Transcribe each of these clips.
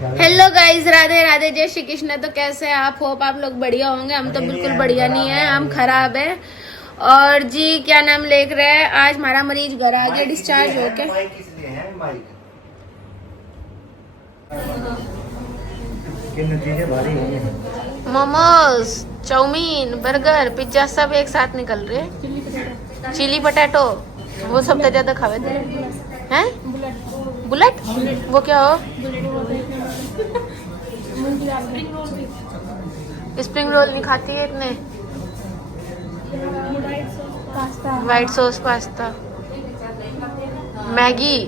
Hello guys, Radhe Radhe, जय श्री कृष्ण। तो कैसे हैं आप? होप आप लोग बढ़िया होंगे। हम तो बिल्कुल बढ़िया नहीं है, हम खराब है। और जी क्या नाम लिख रहे हैं, आज हमारा मरीज घर आ गया डिस्चार्ज होके। मोमोज, चाउमीन, बर्गर, पिज्जा सब एक साथ निकल रहे हैं। चिली पटेटो वो सब तो ज्यादा खावे थे हैं। बुलेट वो क्या हो? स्प्रिंग रोल नहीं खाती है इतने। व्हाइट सॉस पास्ता, मैगी,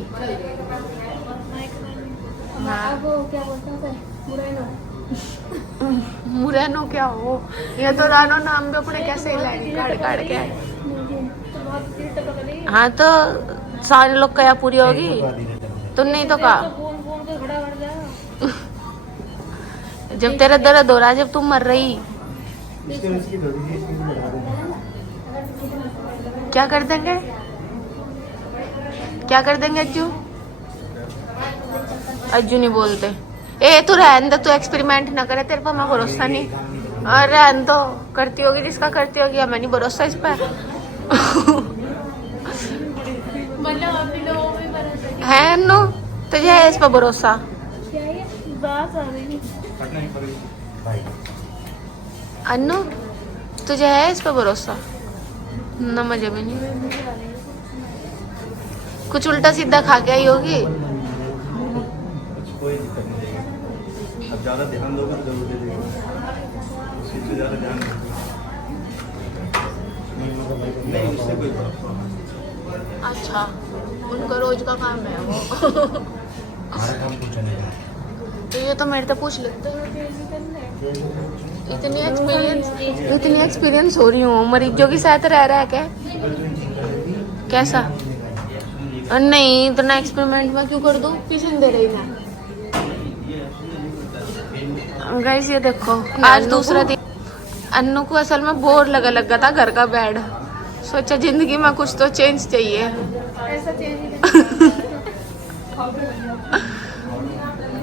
मुरैनो क्या हो? ये तो रानो नाम भी अपने कैसे लाएंगे काट काट के। हाँ तो सारे लोग क्या पूरी होगी? तुम नहीं तो कहा जब तेरा दर्द हो रहा, जब तुम मर रही क्या कर देंगे? क्या कर देंगे अज्जू? अज्जू नहीं बोलते। ए तू रहन दे, तू एक्सपेरिमेंट ना करे, तेरे पर मैं भरोसा नहीं। और रहन तो करती होगी जिसका करती होगी, हमें नहीं भरोसा इस पर। है अनु, तुझे है इस पर भरोसा? अनु तुझे है इस पर भरोसा? ना मुझे भी नहीं। कुछ उल्टा सीधा खा के आई होगी। कोई दिक्कत नहीं, अब ज़्यादा ध्यान दोगे तो जरूर दे देगा, उससे ज़्यादा ध्यान नहीं, उससे कोई अच्छा, उनका रोज का काम है वो। हमारा काम कुछ नहीं। तो ये तो मेरे से पूछ लेते। इतनी एक्सपीरियंस हो रही हूँ मरीजों के साथ रह रहा है क्या? कैसा? नहीं इतना एक्सपेरिमेंट में क्यों कर दूँ, पीछे दे रही मैं। गाइस ये देखो, आज दूसरा दिन। अन्नू को असल में बोर लगा था घर का बेड। सोचा जिंदगी में कुछ तो चेंज चाहिए। ऐसा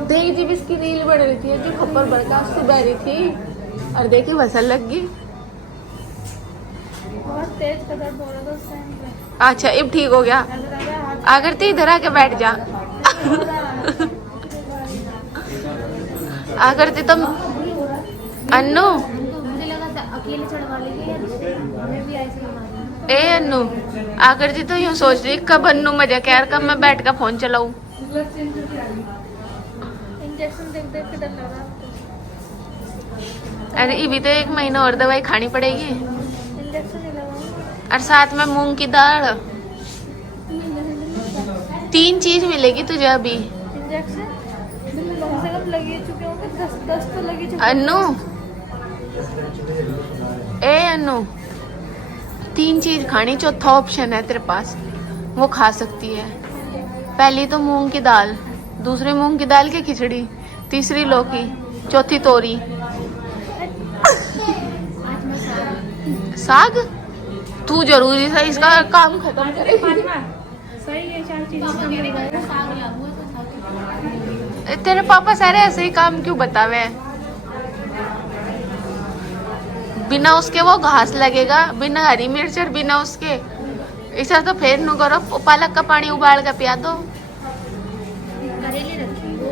देखी थी इसकी रील बन रही थी जो खप्पर भर का उससे बह रही थी और देखी वसल लग गई। बहुत तेज दर्द हो रहा था उस टाइम पे। अच्छा अब ठीक हो गया। अगर तो इधर आके बैठ जा। अगर तो तुम अन्नू, मुझे लगा था अकेले चढ़वा लेंगे, हमें भी ऐसे ही। ए अन्नू, आकर जी तो यूँ सोच रही कब अन्नू मजा क्या, कब मैं बैठ कर फोन चलाऊं। इंजेक्शन देख देख के डर लग रहा है। अरे ये भी तो 1 महीना और दवाई खानी पड़ेगी। इंजेक्शन नहीं लगाऊंगा। और साथ में मूंग की दाल, 3 चीज मिलेगी तुझे अभी। इंजेक्शन कम से कम लगी चुके होंगे, 10 तो लगी चुके। अन्नू, ए अन्नू, 3 चीज खानी, चौथा ऑप्शन है तेरे पास, वो खा सकती है। पहली तो मूंग की दाल, दूसरी मूंग की दाल की खिचड़ी, तीसरी लौकी, चौथी तोरी। साग तू जरूरी सा इसका काम खत्म करेगी। सही है, 4 चीजें। तेरे पापा सारे ऐसे ही काम क्यों बतावे? बिना उसके वो घास लगेगा, बिना हरी मिर्च और बिना उसके ऐसा तो फिर नु करो, पालक का पानी उबाल कर पिया दो। करेले रखी हो,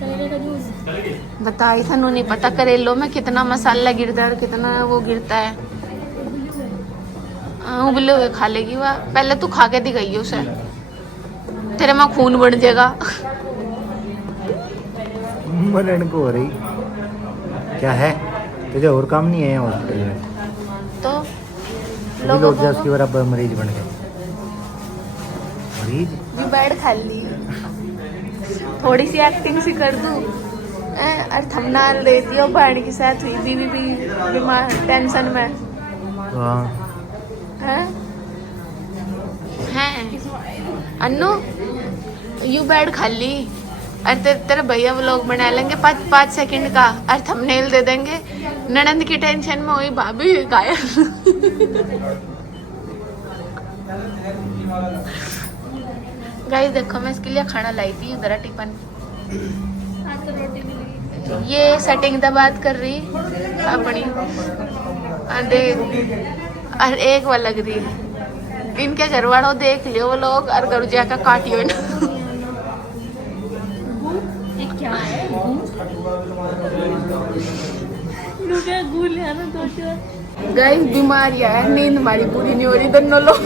करेले का जूस। बताई था नहीं पता करेलों में कितना मसाला गिरता है और कितना वो गिरता है। उबले हुए खा लेगी वह, पहले तू खा के दिखाइए उसे, तेरे में खून बढ़ जाएगा। मरण को हो रही क्या है, तुझे और काम नहीं है हॉस्पिटल में? तो लोग उसकी बराबर मरीज बन गए। मरीज भी बेड खाली, थोड़ी सी एक्टिंग सी कर दूं और थंबनेल देती हो बहन के साथ हुई बीवी भी बीमार टेंशन में हैं। अन्नू यू बेड खाली और तेरे भैया व्लॉग बना लेंगे 5 सेकंड का और थंबनेल दे देंगे, ननंद की टेंशन में हुई भाभी घायल। गाइस देखो मैं इसके लिए खाना लाई थी, जरा टिफिन तो रोटी मिलेगी। ये सेटिंग दा बात कर रही अपनी देख और एक वो लग रही है इनके घर वालों देख लियो वो लोग और घर जाकर काटियो ना। ये क्या है? रुपया गूल है ना 2 गाइस बीमारियां है नींद हमारी पूरी नहीं हो रही दोनों लोग।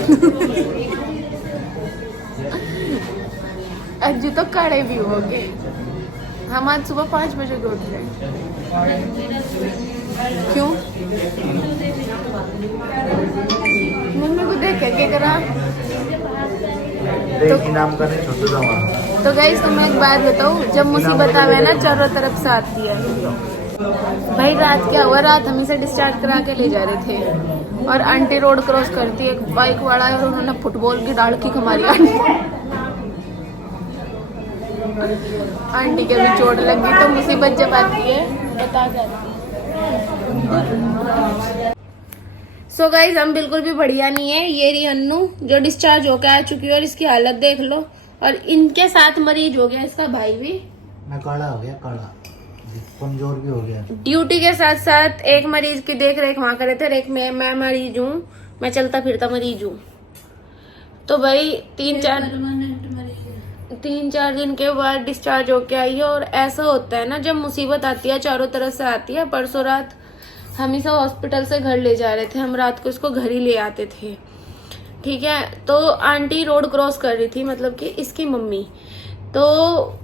अज्जू तो कड़े भी हो गए। हम आज सुबह 5 बजे को उठ रहे क्यों? मम्मी को देख के करा देखी नाम का नहीं छोटू सा वहाँ। तो गाइस तुम्हें एक बात बताऊं, जब मुसीबत आवे ना चारों तरफ से आती है। भाई रात क्या हुआ, रात हम इसे डिस्चार्ज करा के ले जा रहे थे और आंटी रोड क्रॉस करती है, एक बाइक वाला है और उन्होंने फुटबॉल की डाल की हमारी आंटी के भी चोट लगी। तो मुसीबत जब आती है बता जाती है। सो गाइस हम बिल्कुल भी बढ़िया नहीं है। ये रही अन्नू जो डिस्चार्ज होकर आ चुकी है और इसकी हालत देख लो। और इनके साथ मरीज हो गया इसका भाई भी, मैं काला हो गया, काला कमजोर भी हो गया। ड्यूटी के साथ साथ एक मरीज की देख रेख वहां करे थे और एक मैं मरीज हूँ, मैं चलता फिरता मरीज हूँ। तो भाई 3-4 दिन के बाद डिस्चार्ज होके आई है। और ऐसा होता है ना जब मुसीबत आती है चारों तरफ से आती है। परसों रात हम इसे हॉस्पिटल से घर ले जा रहे थे, हम रात को इसको घर ही ले आते थे, ठीक है। तो आंटी रोड क्रॉस कर रही थी, मतलब कि इसकी मम्मी। तो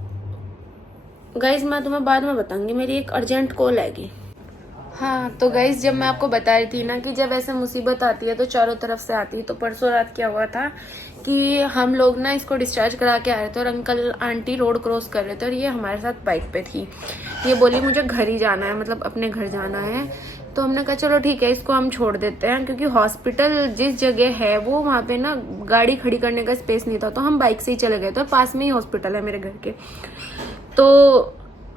गाइज मैं तुम्हें बाद में बताऊंगी, मेरी एक अर्जेंट कॉल आएगी। हाँ तो गाइज जब मैं आपको बता रही थी ना कि जब ऐसे मुसीबत आती है तो चारों तरफ से आती है। तो परसों रात क्या हुआ था कि हम लोग ना इसको डिस्चार्ज करा के आ रहे थे और अंकल आंटी रोड क्रॉस कर रहे थे और ये हमारे साथ बाइक पे थी। ये बोली मुझे घर ही जाना है, मतलब अपने घर जाना है। तो हमने कहा चलो ठीक है इसको हम छोड़ देते हैं, क्योंकि हॉस्पिटल जिस जगह है वो वहाँ पे ना गाड़ी खड़ी करने का स्पेस नहीं था। तो हम बाइक से ही चले गए थे, पास में ही हॉस्पिटल है मेरे घर के। तो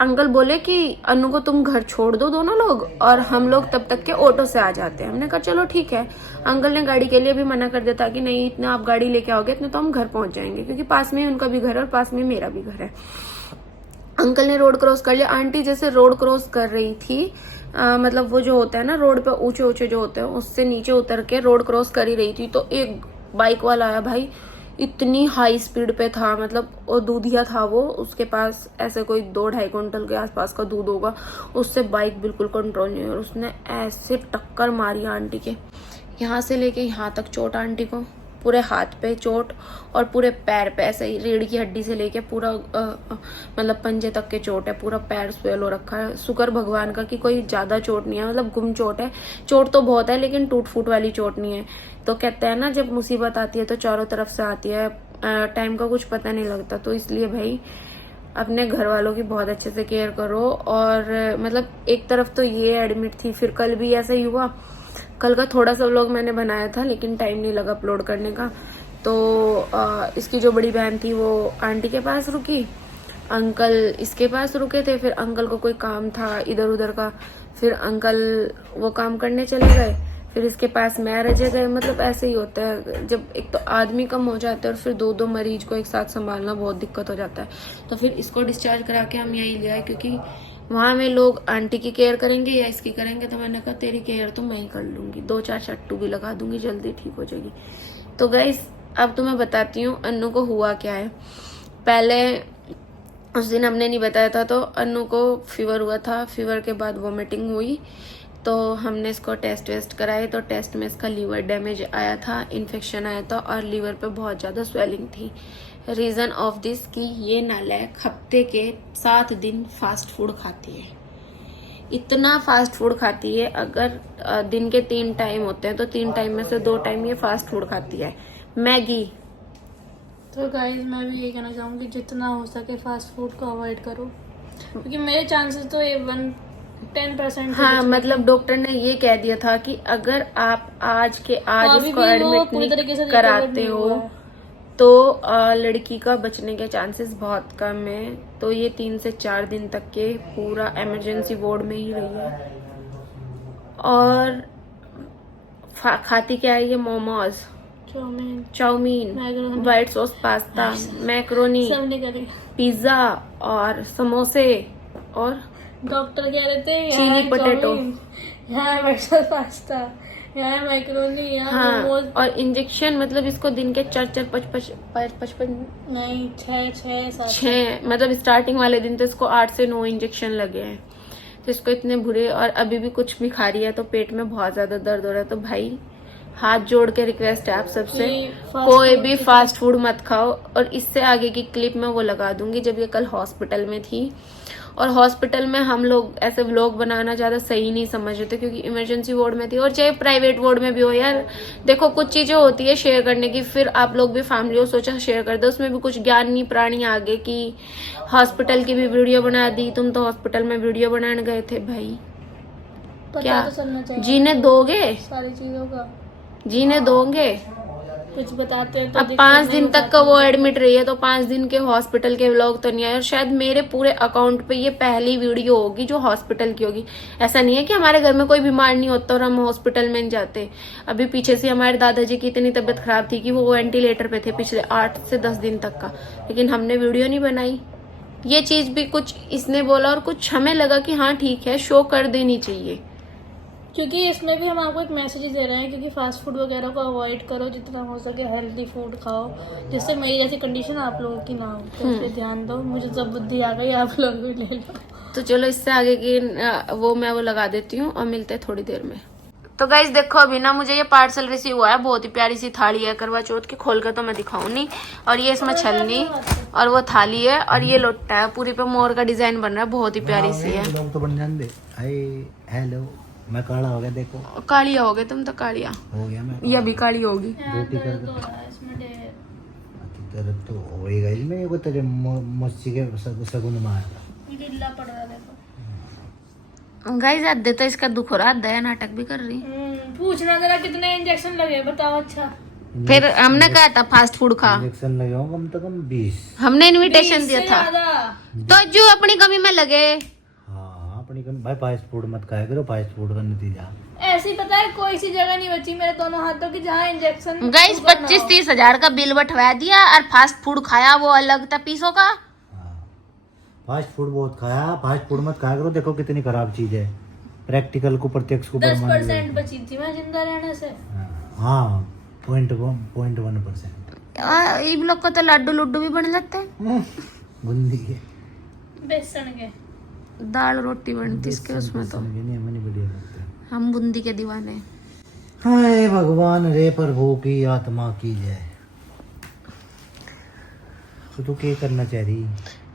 अंकल बोले कि अनु को तुम घर छोड़ दो दोनों लोग और हम लोग तब तक के ऑटो से आ जाते हैं। हमने कहा चलो ठीक है। अंकल ने गाड़ी के लिए भी मना कर दिया था कि नहीं इतना आप गाड़ी लेके आओगे इतने तो हम घर पहुंच जाएंगे, क्योंकि पास में ही उनका भी घर है और पास में मेरा भी घर है। अंकल ने रोड क्रॉस कर लिया। आंटी जैसे रोड क्रॉस कर रही थी, मतलब वो जो होता है ना रोड पे ऊंचे ऊंचे जो होते हैं उससे नीचे उतर के रोड क्रॉस कर ही रही थी। तो एक बाइक वाला आया, भाई इतनी हाई स्पीड पे था, मतलब वो दूधिया था वो, उसके पास ऐसे कोई 2-2.5 क्विंटल के आसपास का दूध होगा। उससे बाइक बिल्कुल कंट्रोल नहीं हुई और उसने ऐसे टक्कर मारी आंटी के, यहाँ से लेके यहाँ तक चोट आंटी को, पूरे हाथ पे चोट और पूरे पैर पे ऐसे ही रीढ़ की हड्डी से लेके पूरा मतलब पंजे तक के चोट है, पूरा पैर स्वेल हो रखा है। शुक्र भगवान का कि कोई ज्यादा चोट नहीं है, मतलब गुम चोट है। चोट तो बहुत है लेकिन टूट फूट वाली चोट नहीं है। तो कहते हैं ना जब मुसीबत आती है तो चारों तरफ से आती है, टाइम का कुछ पता नहीं लगता। तो इसलिए भाई अपने घर वालों की बहुत अच्छे से केयर करो। और मतलब एक तरफ तो ये एडमिट थी, फिर कल भी ऐसा ही हुआ। कल का थोड़ा सा व्लॉग मैंने बनाया था लेकिन टाइम नहीं लगा अपलोड करने का। तो इसकी जो बड़ी बहन थी वो आंटी के पास रुकी, अंकल इसके पास रुके थे। फिर अंकल को कोई काम था इधर उधर का, फिर अंकल वो काम करने चले गए, फिर इसके पास मैं रह गए। मतलब ऐसे ही होता है जब एक तो आदमी कम हो जाता है और फिर 2-2 मरीज को एक साथ संभालना बहुत दिक्कत हो जाता है। तो फिर इसको डिस्चार्ज करा के हम यही ले आए, क्योंकि वहां में लोग आंटी की केयर करेंगे या इसकी करेंगे। तो मैंने कहा तेरी केयर तो मैं ही कर लूंगी, 2-4 चट्टू भी लगा दूंगी, जल्दी ठीक हो जाएगी। तो गाइस अब तो मैं बताती हूँ अन्नू को हुआ क्या है। पहले उस दिन हमने नहीं बताया था, तो अन्नू को फीवर हुआ था, फीवर के बाद वॉमिटिंग हुई। तो हमने इसको टेस्ट वेस्ट कराए, तो टेस्ट में इसका लीवर डैमेज आया था, इन्फेक्शन आया था और लीवर पे बहुत ज़्यादा स्वेलिंग थी। रीज़न ऑफ दिस कि ये नालायक हफ्ते के 7 दिन फास्ट फूड खाती है। इतना फास्ट फूड खाती है, अगर दिन के 3 टाइम होते हैं तो 3 टाइम में से 2 टाइम ये फास्ट फूड खाती है। मैगी। तो गाइस मैं भी यही कहना चाहूँगी जितना हो सके फास्ट फूड को अवॉइड करो, क्योंकि मेरे चांसेस तो 10% हाँ मतलब डॉक्टर ने ये कह दिया था कि अगर आप आज के आज इसको एडमिट नहीं कराते हो तो लड़की का बचने के चांसेस बहुत कम है। तो ये 3 से 4 दिन तक के पूरा इमरजेंसी वार्ड में ही रही है। और खाती क्या है ये? Momos, chow mein, white sauce pasta, macaroni, pizza और समोसे और डॉक्टर कह रहे थे चीनी यहाँ पोटैटो। चाउमीन, यहाँ मटर पास्ता, यहाँ मैक्रोनी, यहाँ हाँ, मोमोज। और इंजेक्शन मतलब इसको दिन के 4-4 5-5 नहीं, 6 6 मतलब स्टार्टिंग वाले दिन तो इसको 8 से 9 इंजेक्शन लगे हैं। तो इसको इतने बुरे, और अभी भी कुछ भी खा रही है तो पेट में बहुत ज्यादा दर्द हो रहा है। तो भाई हाथ जोड़ के रिक्वेस्ट है आप सबसे, कोई भी फास्ट फूड मत खाओ। और इससे आगे की क्लिप मैं वो लगा दूंगी जब ये कल हॉस्पिटल में थी। और हॉस्पिटल में हम लोग ऐसे व्लॉग बनाना ज्यादा सही नहीं समझ रहे थे क्योंकि इमरजेंसी वार्ड में थी, और चाहे प्राइवेट वार्ड में भी हो यार, देखो कुछ चीजें होती है शेयर करने की। फिर आप लोग भी फैमिली हो, सोचा शेयर कर दो, उसमें भी कुछ ज्ञान नहीं प्राणी आगे की हॉस्पिटल की भी वीडियो बना दी। तुम तो हॉस्पिटल में वीडियो बनाने गए थे भाई, पता क्या तो चलना चाहिए जीने दोगे? सारी चीजों का। जीने दोगे? कुछ बताते हैं तो अब दिक्कत 5 नहीं दिन तक बताते का वो हैं। एडमिट रही है तो 5 दिन के हॉस्पिटल के व्लॉग तो नहीं आए। और शायद मेरे पूरे अकाउंट पे ये पहली वीडियो होगी जो हॉस्पिटल की होगी। ऐसा नहीं है कि हमारे घर में कोई बीमार नहीं होता और हम हॉस्पिटल में नहीं जाते। अभी पीछे से हमारे दादाजी की इतनी तबीयत खराब थी कि वो वेंटिलेटर पे थे पिछले 8 से 10 दिन तक का, लेकिन हमने वीडियो नहीं बनाई। ये चीज भी कुछ इसने बोला और कुछ हमें लगा कि हाँ ठीक है, शो कर देनी चाहिए। क्योंकि इसमें भी हम आपको एक मैसेज दे रहे हैं क्योंकि फास्ट फूड वगैरह को अवॉइड करो, जितना हो सके हेल्दी फूड खाओ, जिससे मेरी जैसी कंडीशन आप लोगों की ना हो। तो इस पे ध्यान दो। मुझे जब बुद्धि आ गई, आप लोग भी ले लो। तो चलो इससे आगे की वो मैं वो लगा देती हूँ और मिलते हैं थोड़ी देर में। तो गाइज देखो अभी ना मुझे ये पार्सल रिसीव हुआ है, बहुत ही प्यारी सी थाली है करवा चौथ की, खोल कर तो मैं दिखाऊं नहीं। और ये इसमें छलनी और वो थाली है और ये लोटा है, पूरी पे मोर का डिजाइन बन रहा है, बहुत ही प्यारी सी है। लोग तो बन जान दे। हाय हेलो, मैं काला हो गया देखो। कालिया हो गए तुम तो, कालिया हो गया मैं। ये भी काली होगी। रोटी कर दो। इसमें ढेर दर्द तो होएगा ही। मैं को तेरे मच्छी के सगुन में आया था। ढीला पड़ रहा है, देखो। गाइज आधे तो इसका दुख हो रहा, आधा है नाटक भी कर रही। पूछना जरा कितने इंजेक्शन लगे, बताओ। अच्छा, फिर हमने कहा था फास्ट फूड खा, इंजेक्शन लगे होंगे कम से कम 20। हमने इनविटेशन 20 दिया से था। ज्यादा। तो जो अपनी कमी में लगे। हाँ अपनी कम भाई, फास्ट फूड मत खाया करो, फास्ट फूड का नतीजा। ऐसी पता है कोई सी जगह नहीं बची मेरे दोनों हाथों की जहाँ इंजेक्शन। गाइस 25-30 हजार का बिल बटवा दिया और फास्ट फूड खाया, वो अलग था पीसों का। फास्ट फूड बहुत खाया, फास्ट फूड मत खाया करो। देखो कितनी खराब चीज है, प्रैक्टिकल को प्रत्यक्ष को 10% बची थी मैं जिंदा रहने से। हाँ 0.1% इन लोग को तो लड्डू लुड्डू भी बन जाते हैं, बूंदी के बेसन के दाल रोटी बनती इसके उसमें तो। नहीं हमें नहीं बढ़िया लगता। हम बूंदी के दीवाने। हाय भगवान रे प्रभु की आत्मा की जय। तो तू क्या करना चाह रही?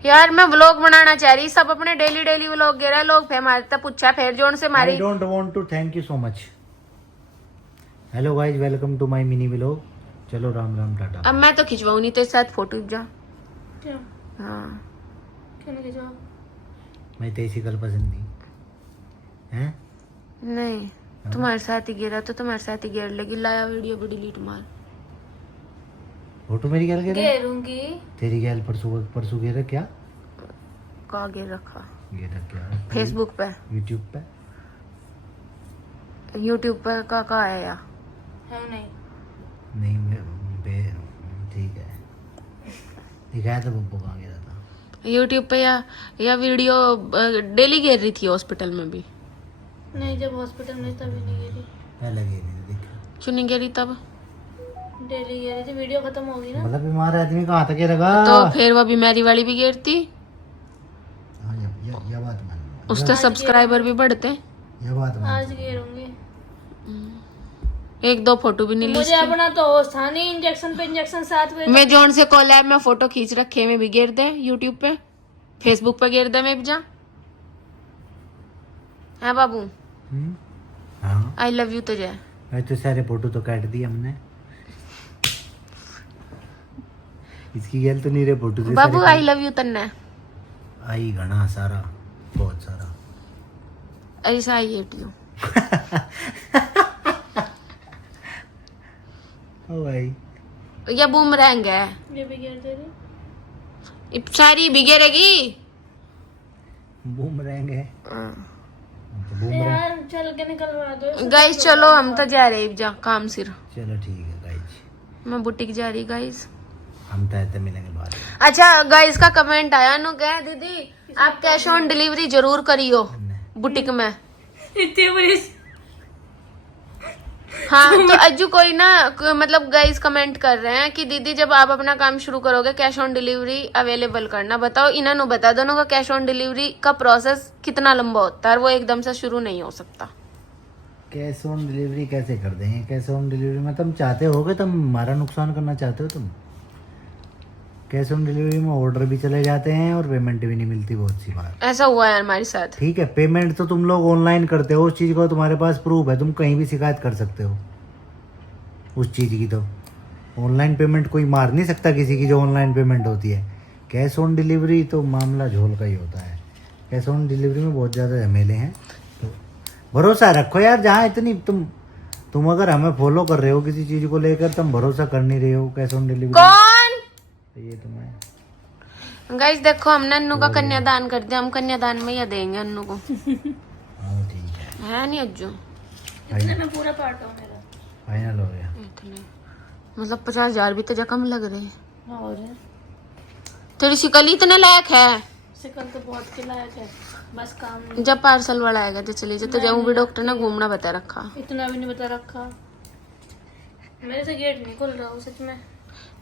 यार मैं व्लॉग बनाना चाह रही, सब अपने डेली व्लॉग गे रहे लोग। फिर हमारे तक पूछा फिर जोन से मारी। I don't want to thank you so much. Hello guys, welcome to my mini vlog. चलो राम राम टाटा। अब मैं तो खिंचवाऊ नहीं तेरे साथ फोटो जा। क्यों? हाँ क्यों नहीं खिंचवाओ? मैं तेरी कल पसंद नहीं हैं? नहीं तुम्हारे साथ ही गिरा तो तुम्हारे साथ ही गिर लगी। लाया वीडियो भी डिलीट मार। फोटो मेरी गैल गिरा? घेरूंगी। तेरी गैल परसों गिरा क्या? कहाँ गिर रखा? गिरा क्या? फेसबुक पे, यूट्यूब पे। यूट्यूब पे का है या है नहीं। नहीं ठीक है, दिखाया था बब्बू कहाँ गिरा था। यूट्यूब पे या वीडियो डेली गिर रही थी हॉस्पिटल में भी? नहीं, जब हॉस्पिटल में तभी नहीं गिरी। पहले गिरी देखा। क्यों नहीं गिरी तब? डेली गिरी थी, वीडियो खत्म होगी ना। मतलब बीमार आदमी कहाँ तक गिरेगा? तो फिर वो बीमारी वाली भी गिरती, हाँ ये बात मान। उससे सब्सक्राइबर भी बढ़ते। ये बात मान। आज गिरूंगी। 1-2 फोटो भी नहीं ली मुझे अपना तो होश था नहीं, इंजेक्शन पे इंजेक्शन 7 बजे। मैं जोन से कोलैब में फोटो खींच रखे में भी गिर दे, यूट्यूब पे फेसबुक पे गिर दे, मैं भी जा है बाबू। हाँ आई लव यू तुझे। मैं तो सारे फोटो तो काट दिए हमने। इसकी गैल तो नहीं रहे फोटो से बाबू सारे आई लव यू तन्ने। आई घना सारा, बहुत सारा। ऐसा आई हेट यू। ओ भाई या बूमरैंग है, ये भी गिर दे रही। सारी भी गिरेगी। बूमरैंग है तो बूमरैंग। यार चल के निकलवा दो। गाइस चलो हम तो जा रहे जा काम सिर। चलो ठीक है गाइज, मैं बुटीक जा रही गाइस। हम तो मिलेंगे बाद में। अच्छा गाइस का कमेंट आया नु कह दीदी आप कैश ऑन डिलीवरी जरूर करियो बुटीक में। इतनी बड़ी हाँ तो अज्जू कोई ना मतलब गाइस कमेंट कर रहे हैं कि दीदी जब आप अपना काम शुरू करोगे कैश ऑन डिलीवरी अवेलेबल करना। बताओ इन्होंने बता दोनों का कैश ऑन डिलीवरी का प्रोसेस कितना लंबा होता है और वो एकदम से शुरू नहीं हो सकता। कैश ऑन डिलीवरी कैसे कर देंगे? कैश ऑन डिलीवरी में तुम चाहते होगे, तुम हमारा नुकसान करना चाहते हो तुम? कैश ऑन डिलीवरी में ऑर्डर भी चले जाते हैं और पेमेंट भी नहीं मिलती बहुत सी बार। ऐसा हुआ है हमारे साथ। ठीक है, पेमेंट तो तुम लोग ऑनलाइन करते हो, उस चीज़ का तुम्हारे पास प्रूफ है, तुम कहीं भी शिकायत कर सकते हो उस चीज़ की। तो ऑनलाइन पेमेंट कोई मार नहीं सकता किसी की जो ऑनलाइन पेमेंट होती है। कैश ऑन डिलीवरी तो मामला झोल का ही होता है। कैश ऑन डिलीवरी में बहुत ज़्यादा झमेले हैं, तो भरोसा रखो यार। जहाँ इतनी तुम अगर हमें फॉलो कर रहे हो किसी चीज़ को लेकर, तुम भरोसा कर नहीं रहे हो कैश ऑन डिलीवरी। कौन ये तुम्हें गाइस देखो हमने अन्नू का कन्यादान कर दिया, हम कन्यादान में या देंगे अन्नू को। हाँ ठीक है नहीं अज्जू? इतने में पूरा पार्ट हो मेरा। फाइनल हो गया। इतने मतलब 50,000 भी तो कम लग रहे हैं। और तेरी शिकल ही इतने लायक है। शिकल तो बहुत के लायक है, बस काम नहीं। जब पार्सल वाला आएगा तो चली जाए। तो जब भी डॉक्टर ने घूमना बता रखा। इतना भी नहीं बता रखा, मेरे से गेट नहीं खुल रहा हो सच में।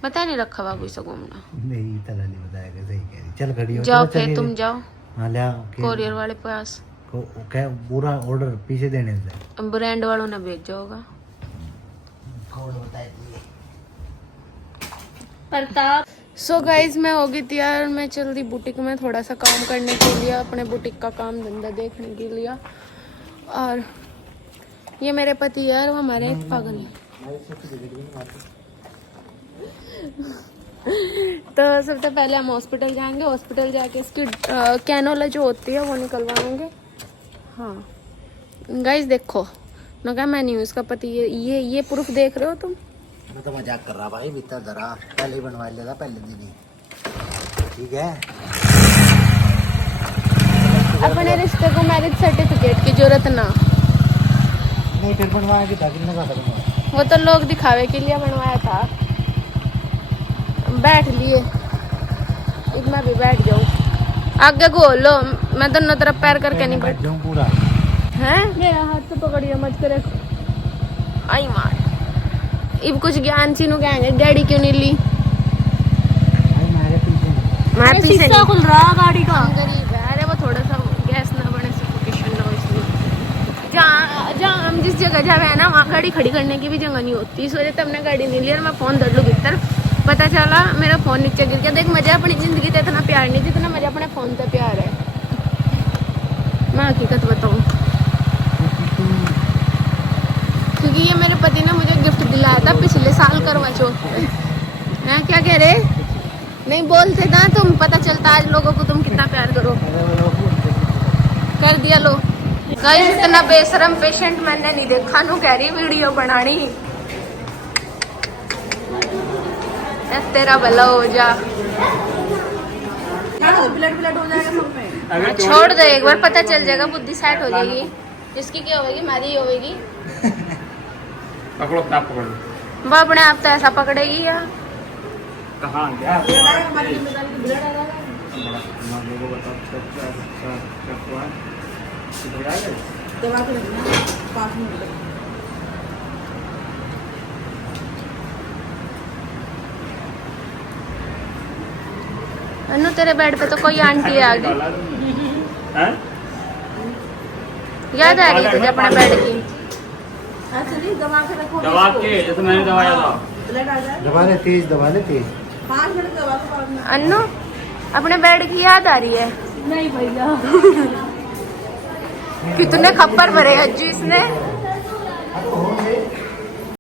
बता नहीं रखा बाबू से घूमना। नहीं तला नहीं बताएगा, सही कह रही। चल खड़ी हो, जाओ चलो, फिर चलिए। तुम जाओ हाँ ले आओ, कोरियर वाले पास। क्या पूरा ऑर्डर पीछे देने से ब्रांड वालों ने भेज जाओगा। कोड बता दिए। प्रताप सो गाइज मैं हो गई तैयार। मैं चल दी बुटीक में थोड़ा सा काम करने के लिए, अपने बुटीक का काम धंधा देखने के लिए। और ये मेरे पति है और वो हमारे एक पागल है। तो सबसे पहले हम हॉस्पिटल जाएंगे। हॉस्पिटल जाके इसकी कैनोला जो होती है वो निकलवाएंगे। हाँ गाइज देखो ना, क्या मैं नहीं हूँ इसका पति। ये प्रूफ देख रहे हो तुम? मैं तो मजाक कर रहा भाई, भीतर धरा पहले ही बनवा लेता पहले दिन ही। ठीक है, अपने रिश्ते को मैरिज सर्टिफिकेट की जरूरत ना। नहीं फिर बनवाया कि था, कितने का था बनवाया? वो तो लोग दिखावे के लिए बनवाया था। बैठ लिए, मैं भी बैठ जाऊँ। आगे घोल लो, मैं दोनों तरफ पैर करके नहीं बैठ जाऊँ पूरा। हैं? मेरा हाथ तो पकड़िए मत करे। आई मार इब कुछ ज्ञान चीनू कहेंगे डैडी क्यों नहीं ली? मैं पीछे शीशा नहीं। खुल रहा गाड़ी का। गरीब है। अरे वो थोड़ा सा गैस ना बने, सफोकेशन ना हो इसलिए। जहाँ हम जिस जगह जा रहे हैं ना वहाँ गाड़ी खड़ी करने की भी जगह नहीं होती। इस वजह से हमने गाड़ी नहीं ली और मैं फोन धर लूँ भीतर। पता चला मेरा फोन नीचे गिर गया। देख मजा अपनी जिंदगी से इतना प्यार नहीं, जितना मजा अपने फोन से प्यार है। मैं हकीकत बताऊँ, क्योंकि ये मेरे पति ने मुझे गिफ्ट दिलाया था पिछले साल करवा चौथ पे। हैं क्या कह रहे? नहीं बोलते ना तुम, पता चलता आज लोगों को तुम कितना प्यार करो। कर दिया लो। गाइस इतना बेशरम पेशेंट मैंने नहीं देखा। नू कह रही वीडियो बनानी। तेरा भला हो जा। ब्लड हो जाएगा सब में। छोड़ दो, एक बार पता चल जाएगा, बुद्धि सेट हो जाएगी। इसकी क्या होगी? हमारी होगी। पकड़ो, आप पकड़ो। वो अपने आप तो ऐसा पकड़ेगी या कहाँ गया? हमारी जिम्मेदारी तो ब्लड आ रहा है। दवा के रखना 5 मिनट। अनु तेरे बेड पे तो कोई आंटी आ गई। याद आ रही तुझे अपने बेड की? चलिए दवा के रखो। दवा के जैसे मैंने दवाया था। ब्लड आ जाए। दबा ले तेज, दबा ले तेज। 5 मिनट दवा के बाद में। अनु अपने बेड की याद आ रही है? नहीं भैया। कितने खप्पर भरे अज्जू इसने। अब हो